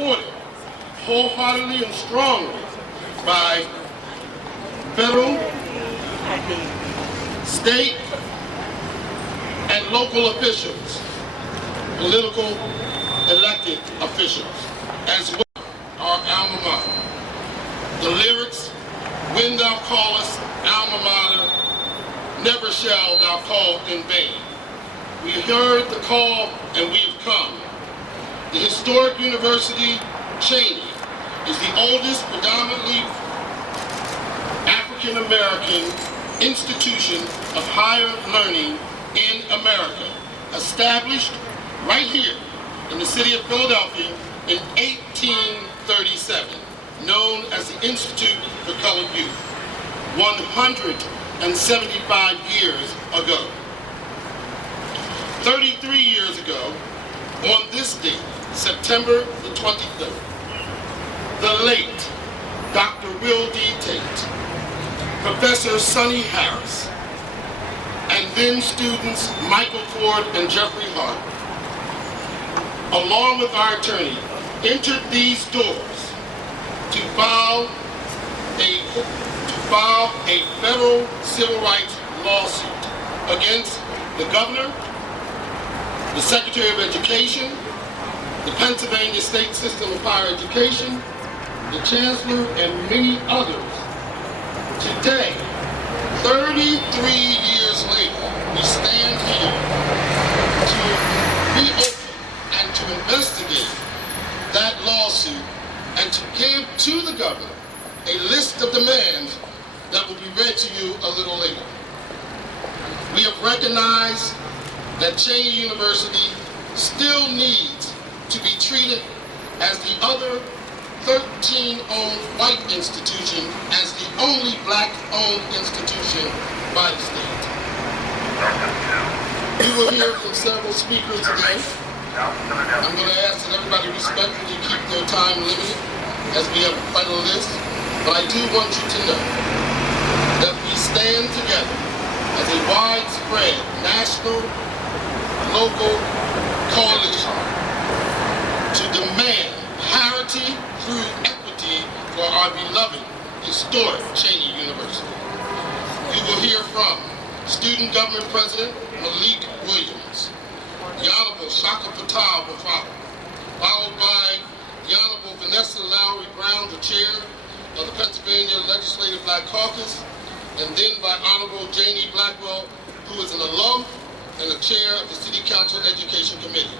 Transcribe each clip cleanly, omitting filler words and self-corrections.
supported wholeheartedly and strongly by federal, state, and local officials, political elected officials, as well our alma mater. The lyrics, "When thou callest, alma mater, never shall thou call in vain." We heard the call and we have come. The historic University, Cheyney, is the oldest predominantly African American institution of higher learning in America, established right here in the city of Philadelphia in 1837, known as the Institute for Colored Youth, 175 years ago. 33 years ago, on this date, September the 23rd, the late Dr. Will D. Tate, Professor Sonny Harris, and then students Michael Ford and Jeffrey Hart, along with our attorney, entered these doors to file a federal civil rights lawsuit against the governor, the Secretary of Education, the Pennsylvania State System of Higher Education, the Chancellor, and many others. Today, 33 years later, we stand here to reopen and to investigate that lawsuit and to give to the governor a list of demands that will be read to you a little later. We have recognized that Cheyney University still needs to be treated as the other 13 owned white institution as the only black owned institution by the state. We will hear from several speakers today. I'm going to ask that everybody respectfully keep their time limited as we have quite a list, but I do want you to know that we stand together as a widespread national, local coalition to demand parity through equity for our beloved historic Cheyney University. You will hear from Student Government President Malik Williams, the Honorable Shaka Patel Bafala, followed by the Honorable Vanessa Lowry Brown, the Chair of the Pennsylvania Legislative Black Caucus, and then by Honorable Janie Blackwell, who is an alum and the Chair of the City Council Education Committee.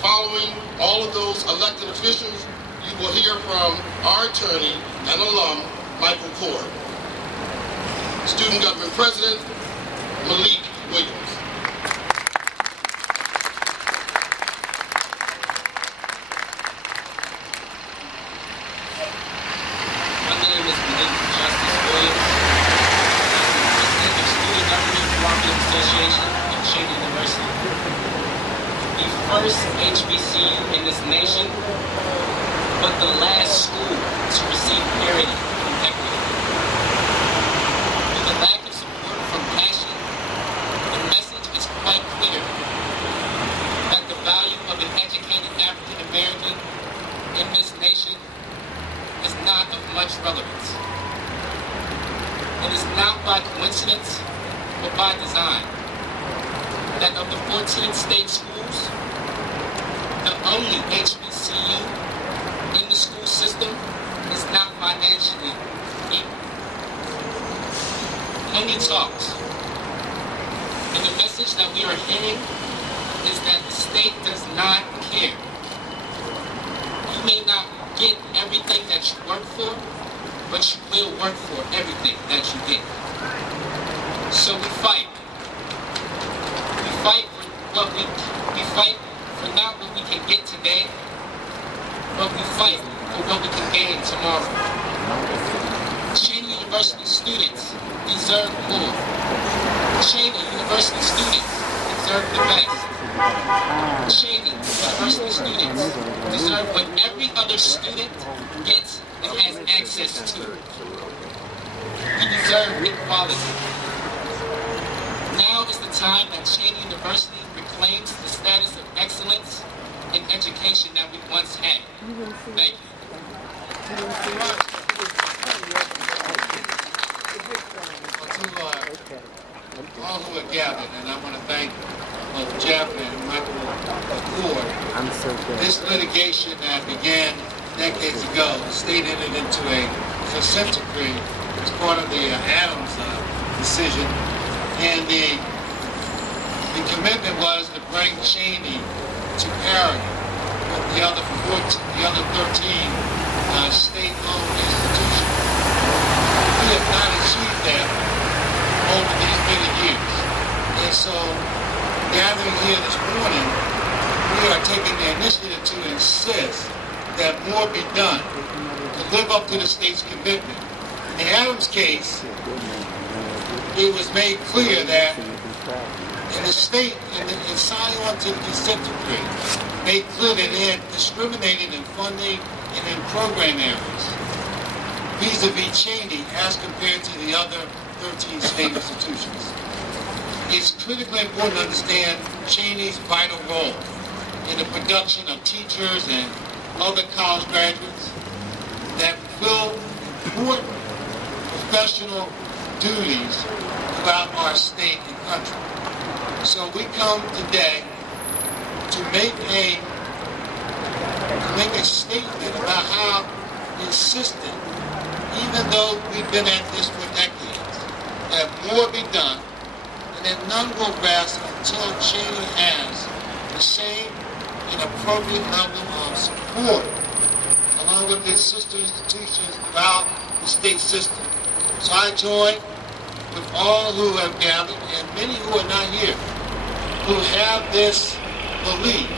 Following all of those elected officials, you will hear from our attorney and alum, Michael Ford. Student Government President, Malik Williams. My name is Malik Justice Williams. I'm the Student Government Cooperative Association at Cheyney University. The first HBCU in this nation, but the last school to receive parity and equity. With a lack of support from passion, the message is quite clear that the value of an educated African American in this nation is not of much relevance. It is not by coincidence, but by design, that of the 14 state schools, the only HBCU in the school system is not financially equal. Money talks. And the message that we are hearing is that the state does not care. You may not get everything that you work for, but you will work for everything that you get. So we fight. We fight for not what we can get today, but we fight for what we can gain tomorrow. Cheyney University students deserve more. Cheyney University students deserve the best. Cheyney University students deserve what every other student gets and has access to. We deserve equality. Now is the time that Cheyney University reclaims the status of excellence in education that we once had. Thank you. To all who are gathered, and I want to thank both Jeff and Michael Ford. This litigation that began decades ago, the state entered into a consent decree as part of the Adams decision, and the commitment was to bring Cheyney to parity with the other 13 state-owned institutions. We have not achieved that over these many years. And so, gathering here this morning, we are taking the initiative to insist that more be done to live up to the state's commitment. In the Adams case, it was made clear that in the state, in signing on to the consent decree, made clear that it had discriminated in funding and in program areas vis-a-vis Cheyney as compared to the other 13 state institutions. It's critically important to understand Cheyney's vital role in the production of teachers and other college graduates that fulfill important professional duties throughout our state and country. So we come today to make a statement about how insistent, even though we've been at this for decades, that more be done, and that none will rest until Cheyney has the same and appropriate level of support, along with its sister institutions throughout the state system. So I join with all who have gathered, and many who are not here, who have this belief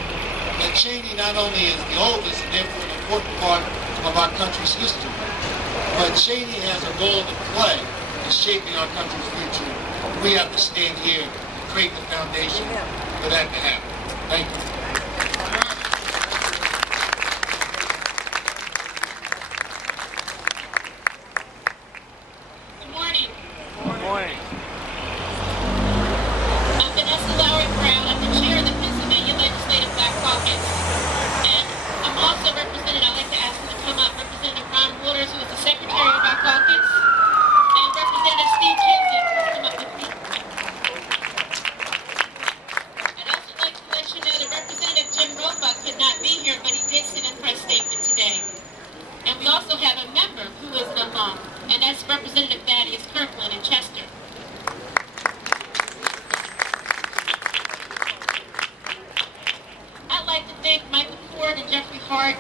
that Cheyney not only is the oldest and therefore an important part of our country's history, but Cheyney has a role to play in shaping our country's future. We have to stand here and create the foundation for that to happen. Thank you.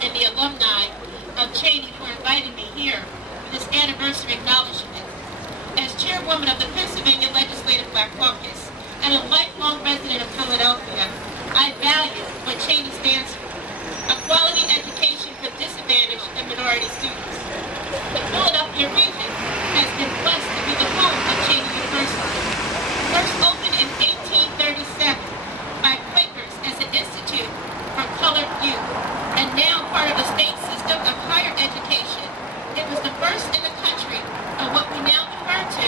and the alumni of Cheyney for inviting me here for this anniversary acknowledgement. As chairwoman of the Pennsylvania Legislative Black Caucus and a lifelong resident of Philadelphia, I value what Cheyney stands for, a quality education for disadvantaged and minority students. The Philadelphia region has been blessed to be the home of Cheyney University. First opened in 1837 by Quakers as an institute for colored youth, and now part of the state system of higher education. It was the first in the country of what we now refer to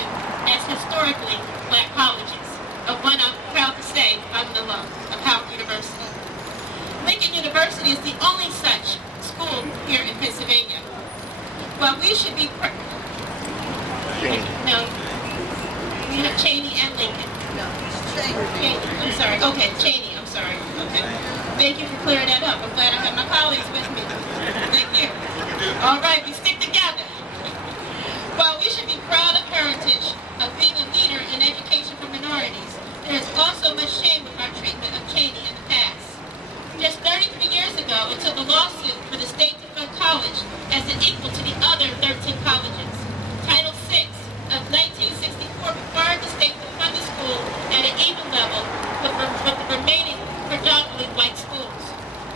as historically black colleges, of one I'm proud to say I'm an alum of Howard University. Lincoln University is the only such school here in Pennsylvania. While we should be we have Cheyney and Lincoln. Cheyney, I'm sorry. Okay, Cheyney, I'm sorry. Okay. Thank you for clearing that up. I'm glad I have my colleagues with me. Thank you. All right, we stick together. While we should be proud of heritage of being a leader in education for minorities, there is also much shame with our treatment of Cheyney in the past. Just 33 years ago, it took a lawsuit for the state to fund college as an equal to the other 13 colleges. Title VI of 1964 required the state to fund the school at an even level with the remaining predominantly white schools.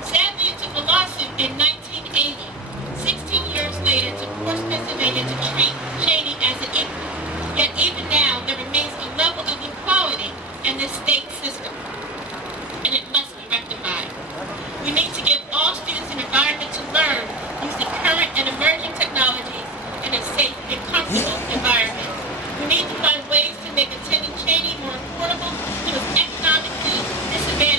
Sadly, it took a lawsuit in 1980, 16 years later, to force Pennsylvania to treat Cheyney as an equal. Yet even now, there remains a level of equality in this state system, and it must be rectified. We need to give all students an environment to learn using current and emerging technologies in a safe and comfortable environment. We need to find ways to make attending Cheyney more affordable to its economically disadvantaged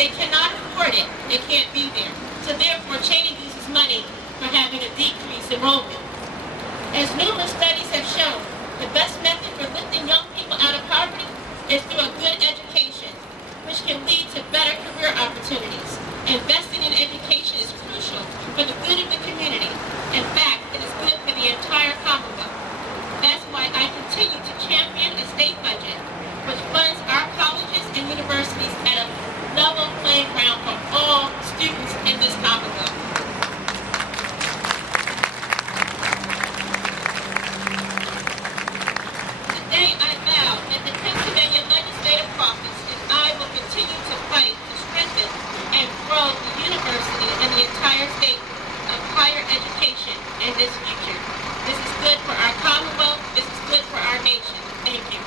They cannot afford it. They can't be there. So therefore, Cheyney uses money for having a decreased enrollment. As numerous studies have shown, the best method for lifting young people out of poverty is through a good education, which can lead to better career opportunities. Investing in education is crucial for the good of the community. In fact, it is good for the entire Commonwealth. That's why I continue to champion a state budget which funds our colleges and universities at a level playing ground for all students in this Commonwealth. Today I vow that the Pennsylvania Legislative Caucus and I will continue to fight to strengthen and grow the university and the entire state of higher education in this future. This is good for our Commonwealth. This is good for our nation. Thank you.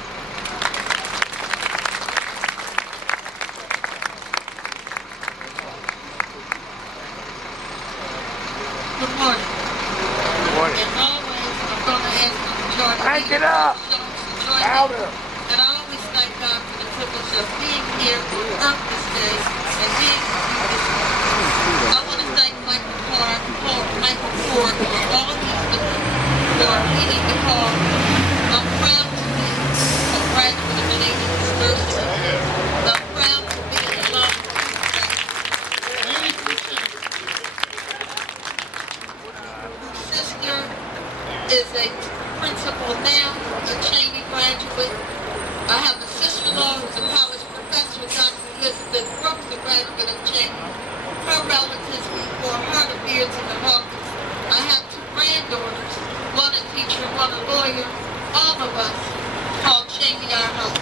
Good morning. Good morning. As always, I'm going to ask the majority Crank it up. Louder. and I always thank God for the privilege of being here on Earth this day and being with you this morning. I want to thank Michael Ford for all of his for leading the call. I'm proud to be a graduate of Cheyney University. I'm proud to be an alum of sister is a principal now, a Cheyney graduate. I have a sister-in-law who's a college professor, Dr. Elizabeth Brooks, a graduate of Cheyney. Her relatives wore her the beards in the office. I have two granddaughters, one a teacher, one a lawyer. All of us call Cheyney our home.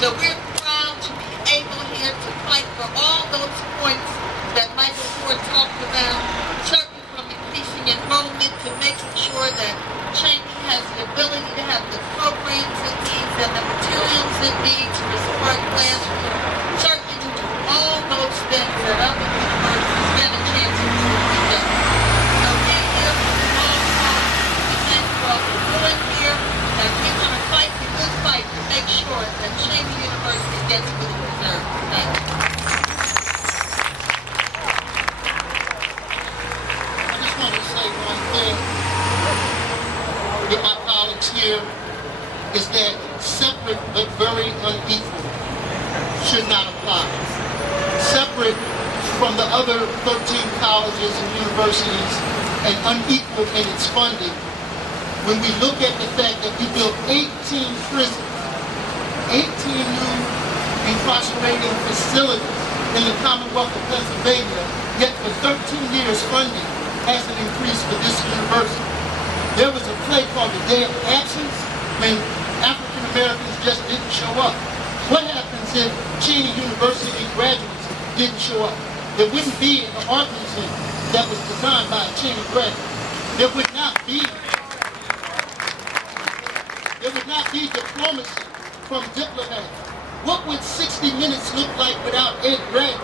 So we're proud to be able here to fight for all those points that Michael Ford talked about, certainly from increasing enrollment to making sure that Cheyney has the ability to have the programs it needs and the materials it needs for smart classroom, certainly to do all those things that other universities get a chance to do. So we're here for the long haul. We thank you all for doing here, and we're going to fight the good fight to make sure that Cheyney University gets what it deserves. Thank you. I just want to say one thing with my colleagues here is that separate but very unequal should not apply. Separate from the other 13 colleges and universities and unequal in its funding, when we look at the fact that we built 18 prisons, 18 new incarcerating facilities in the Commonwealth of Pennsylvania, yet for 13 years funding hasn't increased for this university. There was a play called the Day of Absence when African Americans just didn't show up. What happens if Cheyney University graduates didn't show up? There wouldn't be an art museum that was designed by a Cheyney graduate. There would not be diplomacy from diplomats. What would 60 Minutes look like without Ed Grant?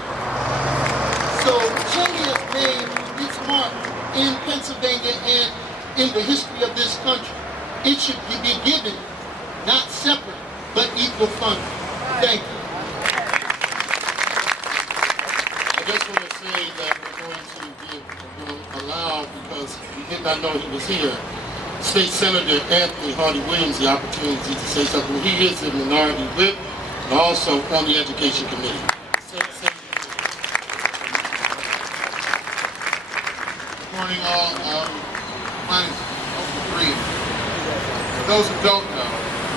So Cheyney has made its mark in Pennsylvania and in the history of this country. It should be given, not separate, but equal funding. Thank you. I just want to say that we're going to allow, because we did not know he was here, State Senator Anthony Hardy Williams the opportunity to say something. He is the minority whip and also on the Education Committee. Good morning, all. My name is othre. For those who don't know,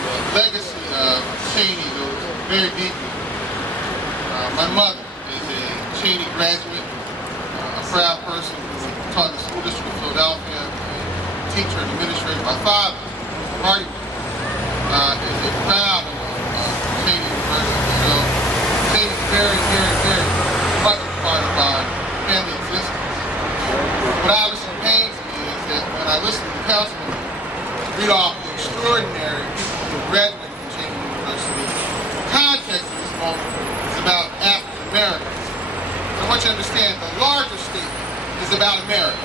the legacy of Cheyney goes very deeply. My mother is a Cheyney graduate, a proud person who taught in the school district of Philadelphia, a teacher and administrator. My father, Marty, is a proud of Cheyney University. So Cheyney is very, very, very much a part of our family existence. What obviously pains me is that when I listen to the councilman read off the extraordinary people who graduated from Cheyney University, the context of this moment is about African Americans. I want you to understand the larger statement is about America.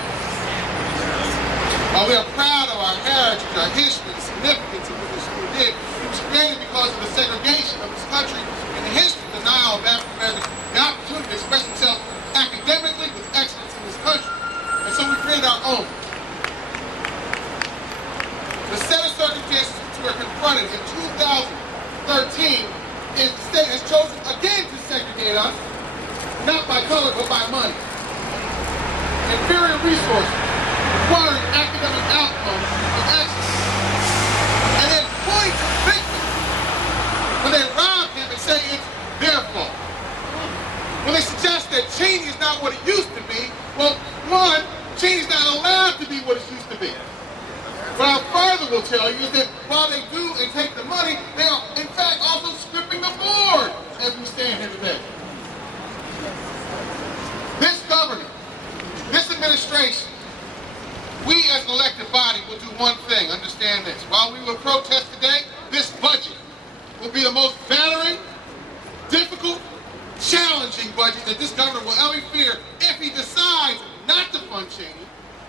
While we are proud of our heritage, our history, the significance of what this school did, it was created because of the segregation of this country and the history denial of African Americans the opportunity to not by color, but by money. Inferior resources, requiring academic outcomes and excellence. And then point victims when they rob him and say it's their fault. When they suggest that Cheyney is not what it used to be, well, one, Cheyney's not allowed to be what it used to be. What our father will tell you is that while they do and take the money, they are in fact also stripping the board as we stand here today. This governor, this administration, we as an elected body will do one thing, understand this. While we will protest today, this budget will be the most battering, difficult, challenging budget that this governor will ever fear if he decides not to fund Cheyney,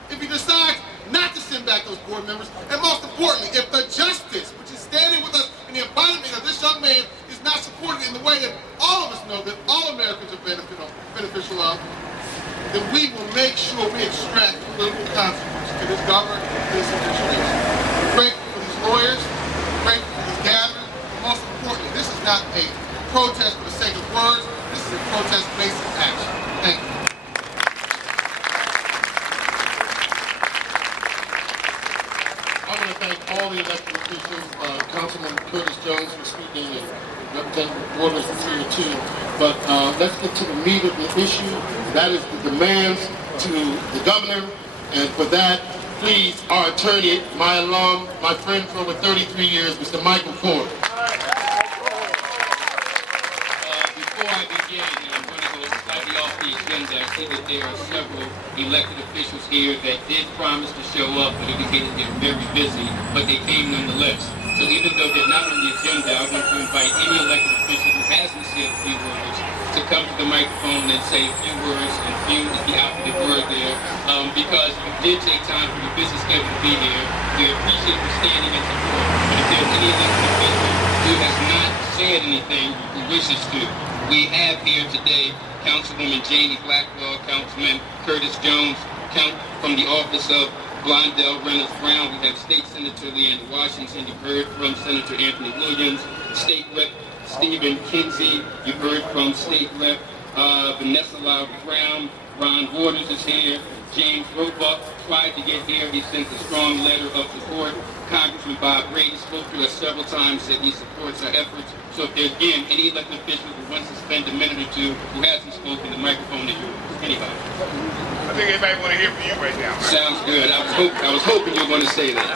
if he decides not to send back those board members, and most importantly, if the justice, which is standing with us in the embodiment of this young man, is not supported in the way that all of us know that all Americans are beneficial of, then we will make sure we extract political consequences to this governor, to this administration. We're grateful for these lawyers, we're grateful for this gathering, but most importantly, this is not a protest for the sake of words, this is a protest based on action. Thank you. I want to thank all the elected officials, Councilman Curtis Jones for speaking, and Representative Waters is here too. But let's get to the meat of the issue. That is the demands to the governor. And for that, please, our attorney, my alum, my friend for over 33 years, Mr. Michael Corbett. Before I begin, I'm going to go slightly off the agenda. I see that there are several elected officials here that did promise to show up, but indicated they're very busy, but they came nonetheless. So even though they're not on the agenda, I want to invite any elected official who hasn't said a few words to come to the microphone and say a few words and few is the operative word there, because you did take time from your busy schedule to be here. We appreciate you standing in support. But if there's any elected official who has not said anything who wishes to, we have here today Councilwoman Janie Blackwell, Councilman Curtis Jones, from the office of Blondell Reynolds Brown. We have State Senator Leanne Washington. You've heard from Senator Anthony Williams, State Rep Stephen Kinsey. You've heard from State Rep Vanessa Lowry Brown. Ron Waters is here. James Roebuck tried to get here. He sent a strong letter of support. Congressman Bob Brady spoke to us several times, said he supports our efforts. So if there's, again, any elected official who wants to spend a minute or two who hasn't spoken, the microphone is yours. Anybody. I think everybody want to hear from you right now. Right? Sounds good. I was hoping you were going to say that.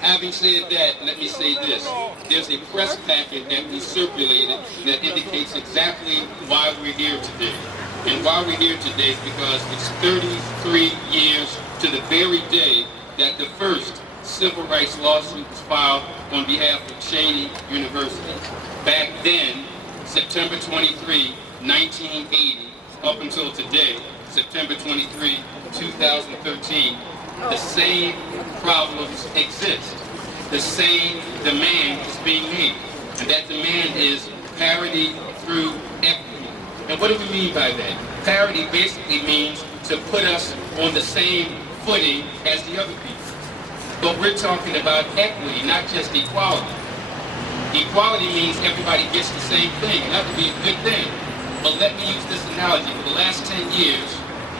Having said that, let me say this. There's a press packet that we circulated that indicates exactly why we're here today. And why we're here today is because it's 33 years to the very day that the first civil rights lawsuit was filed on behalf of Cheyney University. Back then, September 23, 1980, up until today, September 23, 2013, the same problems exist. The same demand is being made. And that demand is parity through equity. And what do we mean by that? Parity basically means to put us on the same footing as the other people. But we're talking about equity, not just equality. Equality means everybody gets the same thing, and that would be a good thing. But let me use this analogy. For the last 10 years,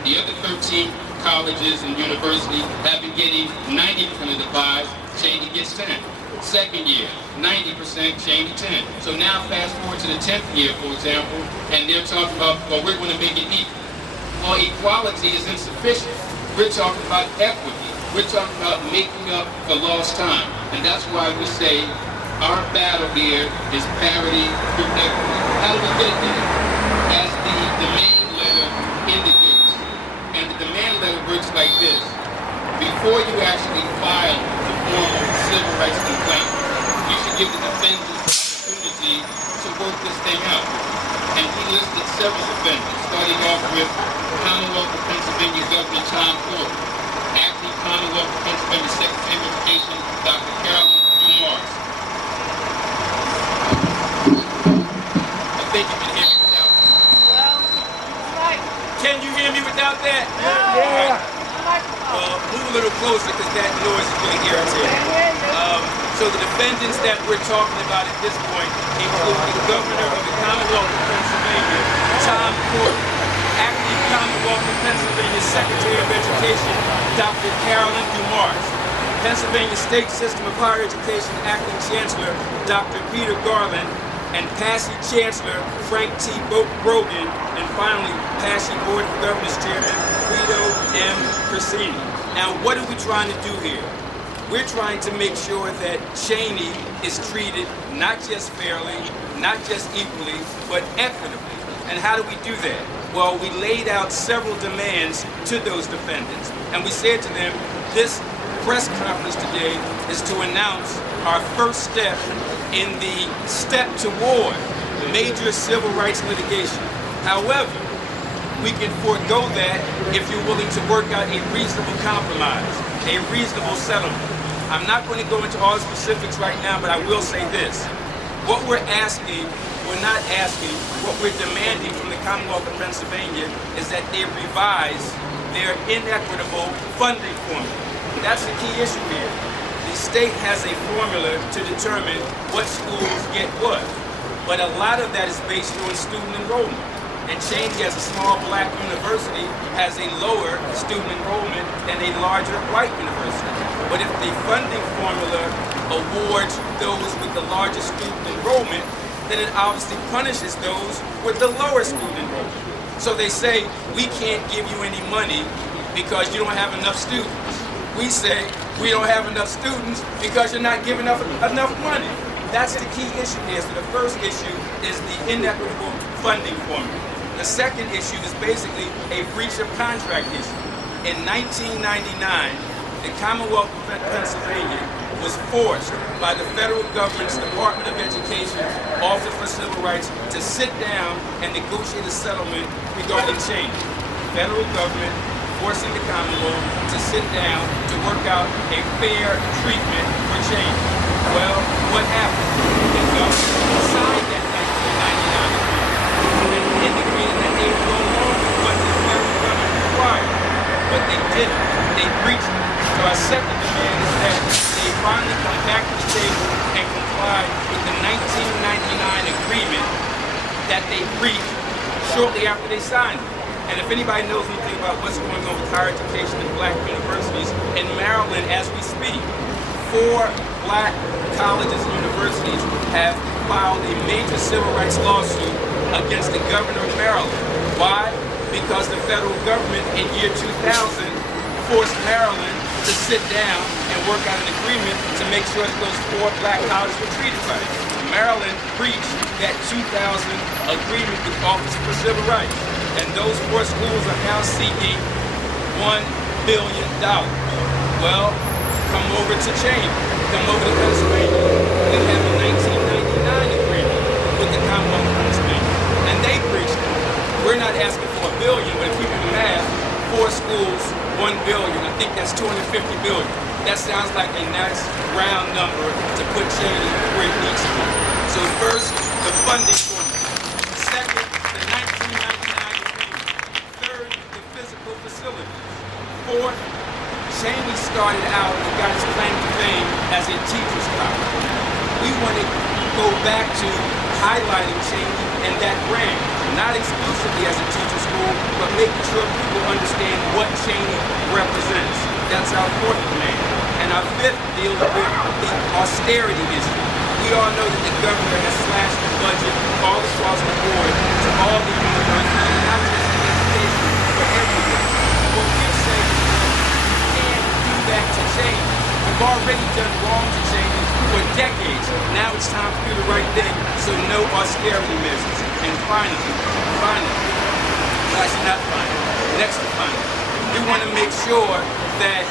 the other 13 colleges and universities have been getting 90% of the pies. Cheyney gets 10. Second year, 90%, Cheyney 10. So now fast forward to the 10th year, for example, and they're talking about, well, we're going to make it equal. Well, equality is insufficient. We're talking about equity. We're talking about making up for lost time. And that's why we say our battle here is parity through equity. How do we get there? As the demand letter indicates. And the demand letter works like this. Before you actually file the formal civil rights complaint, you should give the defendants the opportunity to work this thing out. And he listed several offenders, starting off with Commonwealth of Pennsylvania Governor Tom Corbett, acting Commonwealth of Pennsylvania Secretary of Education, Dr. Carolyn Morris. I think you can hear me without that. Can you hear me without that? Yeah. Move a little closer because that noise is really irritating. So the defendants that we're talking about at this point include the governor of the Commonwealth of Pennsylvania, Tom Corbett. Acting Commonwealth of Pennsylvania Secretary of Education, Dr. Carolyn Dumars. Pennsylvania State System of Higher Education Acting Chancellor, Dr. Peter Garland, and PASSE Chancellor, Frank T. Brogan, and finally, PASSE Board of Governors Chairman, Guido M. Corsini. Now, what are we trying to do here? We're trying to make sure that Cheyney is treated not just fairly, not just equally, but equitably. And how do we do that? Well, we laid out several demands to those defendants. And we said to them, this press conference today is to announce our first step in the step toward major civil rights litigation. However, we can forego that if you're willing to work out a reasonable compromise, a reasonable settlement. I'm not going to go into all the specifics right now, but I will say this. What we're asking, we're not asking, what we're demanding from the Commonwealth of Pennsylvania is that they revise their inequitable funding formula. That's the key issue here. The state has a formula to determine what schools get what, but a lot of that is based on student enrollment. And Cheyney, as a small black university, has a lower student enrollment than a larger white university. But if the funding formula awards those with the largest student enrollment, then it obviously punishes those with the lower student enrollment. So they say, we can't give you any money because you don't have enough students. We say, we don't have enough students because you're not giving enough money. That's the key issue here. So the first issue is the inequitable funding formula. The second issue is basically a breach of contract issue. In 1999, the Commonwealth of Pennsylvania was forced by the federal government's Department of Education, Office for Civil Rights, to sit down and negotiate a settlement regarding Cheyney. The federal government forcing the Commonwealth to sit down to work out a fair treatment for Cheyney. Well, what happened? The government signed that 1999 agreement and indicated that they would go along with what the federal government required. But they didn't. They breached it. So our second demand is that they finally come back to the table and comply with the 1999 agreement that they breached shortly after they signed it. And if anybody knows anything about what's going on with higher education in black universities, in Maryland as we speak, 4 black colleges and universities have filed a major civil rights lawsuit against the governor of Maryland. Why? Because the federal government in year 2000 forced Maryland to sit down and work out an agreement to make sure that those 4 black colleges were treated right. Maryland breached that 2000 agreement with the Office for Civil Rights. And those 4 schools are now seeking $1 billion. Well, come over to Cheyney, come over to Pennsylvania. We have a 1999 agreement with the Commonwealth of Pennsylvania, and they breached it. We're not asking for $1 billion, but if you do the math, 4 schools, $1 billion, I think that's $250 billion. That sounds like a nice round number to put Cheyney where it needs to be. So first, the funding formula. Second, the 1999 agreement. Third, the physical facilities. Fourth, Cheyney started out and got his claim to fame as a teacher's college. We want to go back to highlighting Cheyney and that brand, not exclusively as a teacher school, but making sure people understand what Cheyney represents. That's our 4th demand. And our 5th deals with the austerity issue. We all know that the governor has slashed the budget all across the board to all the universities, not just in education, but everywhere. What we're saying is we can't do that to Cheyney. We've already done wrong to Cheyney for decades. Now it's time to do the right thing, so no austerity measures. And finally, actually not finally, next to finally, we want to make sure that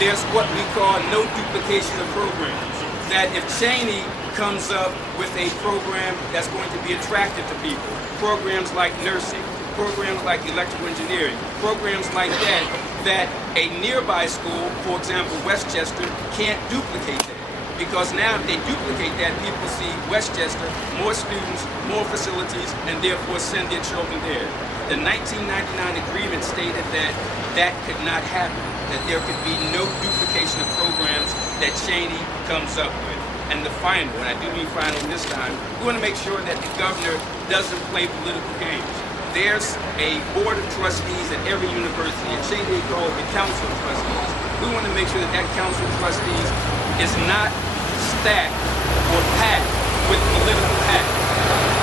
there's what we call no duplication of programs. That if Cheyney comes up with a program that's going to be attractive to people, programs like nursing, programs like electrical engineering, programs like that, that a nearby school, for example, Westchester, can't duplicate that. Because now if they duplicate that, people see Westchester, more students, more facilities, and therefore send their children there. The 1999 agreement stated that that could not happen, that there could be no duplication of programs that Cheyney comes up with. and the final, and I do mean final this time, we want to make sure that the governor doesn't play political games. There's a board of trustees at every university, and Cheyney they call it the council of trustees. We want to make sure that that council of trustees is not stacked or packed with political hacks,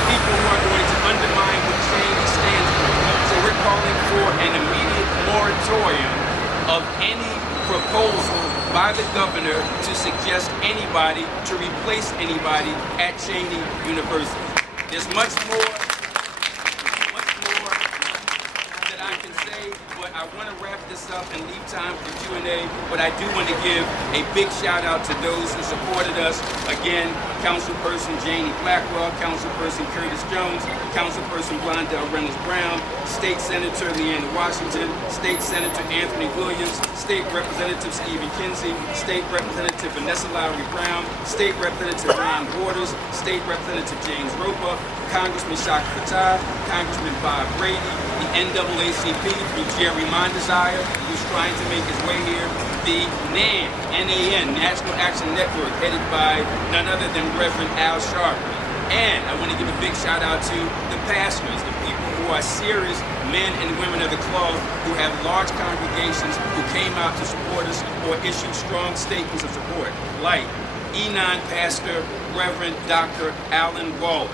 people who are going to undermine what Cheyney stands for. So we're calling for an immediate moratorium of any proposal by the governor to suggest anybody to replace anybody at Cheyney University. There's much more that I can say, but I want to wrap this up and leave time for Q&A. But I do want to give a big shout out to those who supported us. Again, Councilperson Janie Blackwell, Councilperson Curtis Jones, Councilperson Blondell Reynolds Brown, State Senator Leanna Washington, State Senator Anthony Williams, State Representative Stephen Kinsey, State Representative Vanessa Lowry Brown, State Representative Ryan Waters, State Representative James Roper, Congressman Shaka Fattah, Congressman Bob Brady, the NAACP through Jerry Mondesire, who's trying to make his way here, the NAN, National Action Network, headed by none other than Reverend Al Sharpton. And I want to give a big shout out to the pastors, the people who are serious men and women of the cloth who have large congregations who came out to support us or issued strong statements of support, like E9 Pastor Reverend Dr. Alan Waller.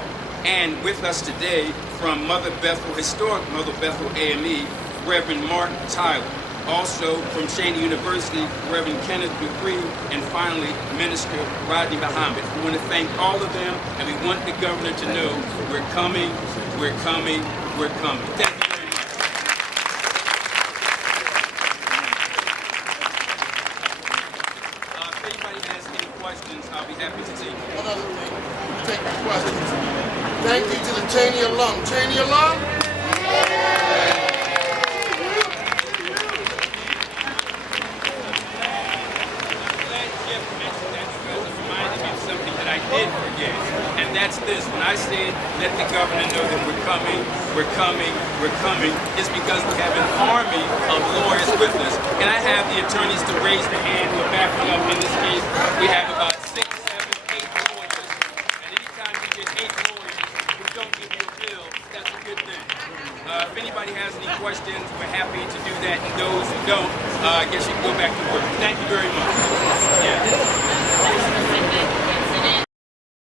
And with us today from Mother Bethel, historic Mother Bethel AME, Reverend Martin Tyler. Also from Cheyney University, Reverend Kenneth Dupree, and finally, Minister Rodney Muhammad. We want to thank all of them, and we want the governor to know we're coming, we're coming, we're coming. Thank you very much. If anybody has any questions, I'll be happy to take them. One other thing, take the questions. Thank you to the Cheyney alum. Cheyney alum? Did forget, and that's this. When I said let the governor know that we're coming, we're coming, we're coming, it's because we have an army of lawyers with us. Can I have the attorneys to raise their hand who are backing up? In this case, we have about 6, 7, 8 lawyers, and anytime you get 8 lawyers who don't give you a bill, that's a good thing. If anybody has any questions, we're happy to do that, and those who don't, I guess you can go back to work. Thank you very much. Yeah.